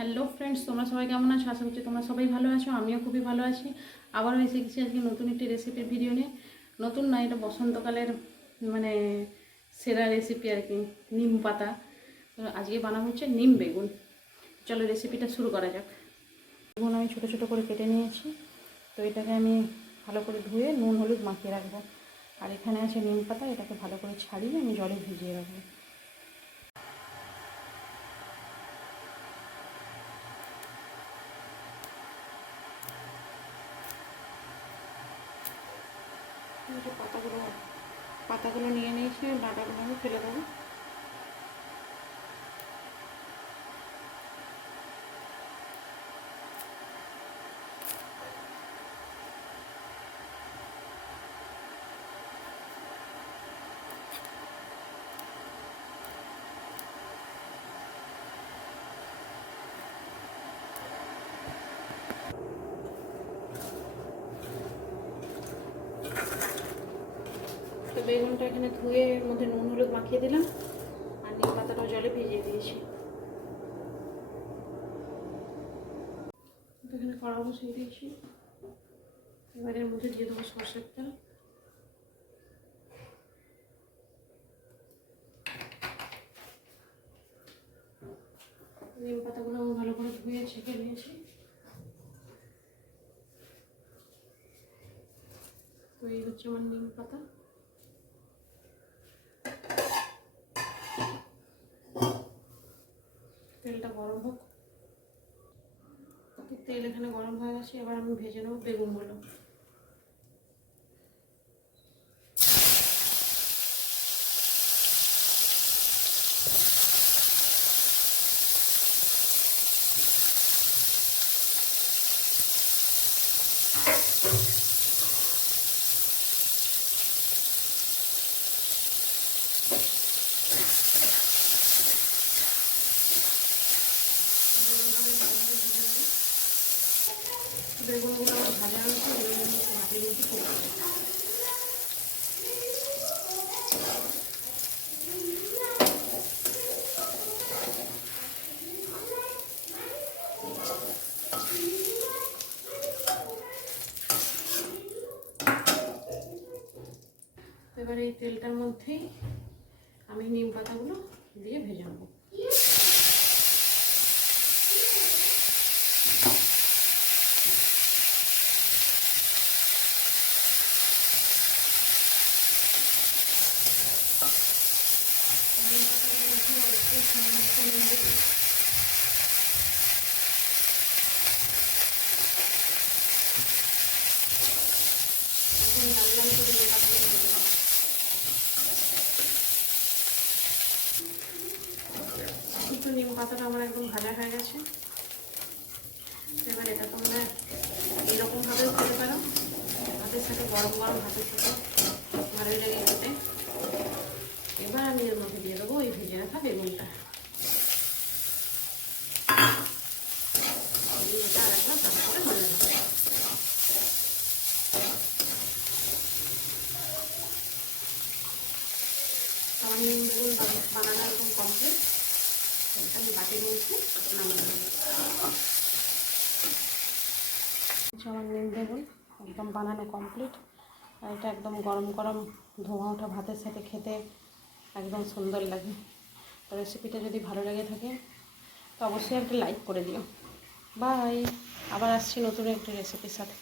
Hello friends, তোমরা সবাই কেমন আছো? আশা করছি তোমরা সবাই ভালো আছো। আমিও খুবই ভালো আছি। আবারও এসে গেছি আজকে নতুন একটি রেসিপির ভিডিও নিয়ে। নতুন না, এটা বসন্তকালের মানে সেরা রেসিপি আর কি, নিম পাতা। তো আজকে বানাবো হচ্ছে নিম বেগুন। চলো রেসিপিটা শুরু করা যাক। বেগুন আমি ছোটো ছোটো করে কেটে নিয়েছি। তো এটাকে আমি ভালো করে ধুয়ে নুন হলুদ মাখিয়ে রাখবো। আর এখানে আছে নিম পাতা, এটাকে ভালো করে ছাড়িয়ে আমি জলে ভিজিয়ে রাখবো। পাতাগুলো নিয়ে নিয়েছি, ডাঁটাগুলো আমি ফেলে দেবো। তো বেগুনটা এখানে ধুয়ে এর মধ্যে নুন হলুদ মাখিয়ে দিলাম, আর নিম পাতাটাও জলে ভিজিয়ে দিয়েছি। এখানে কড়া বসিয়ে দিয়েছি। এবার এর মধ্যে দিয়ে দেবো সরষের তেল। নিম পাতাগুলো আমি ভালো করে ধুয়ে ছেঁকে নিয়েছি। তো এই হচ্ছে আমার নিম পাতা। তেলটা গরম হোক। তেল এখানে গরম হয়ে গেছে, এবার আমি ভেজে নেবো বেগুনগুলো। বেগুনগুলো আমার ভাজা হয়েছে, মাটির মধ্যে তুলে দেবো। এবার এই তেলটার মধ্যেই আমি নিম পাতাগুলো দিয়ে ভেজে নেবো। কিন্তু নিম পাতাটা আমার একদম ভাজা হয়ে গেছে। এবার এটা তোমরা এরকমভাবেও খেতে পারো, ভাতের সাথে গরম গরম ভাতের সাথে ভালোই লেগে খেতে। এবার আমি এর মধ্যে দিয়ে দেবো ওই ভেজে রাখা বেগুনটা। এটা আর একবার ভালো করে ভেজে নেবো। আমার নিম বেগুন বানানো একদম কমপ্লিট। আমি বাটির মধ্যে নামিয়ে নেব। আমার নিম বেগুন একদম বানানো কমপ্লিট। আর এটা একদম গরম গরম ধোঁয়া ওঠা ভাতের সাথে খেতে একদম সুন্দর লাগে। তো রেসিপিটা যদি ভালো লেগে থাকে তো অবশ্যই একটা লাইক করে দিও। বাই। আবার আসছি নতুন একটি রেসিপির সাথে।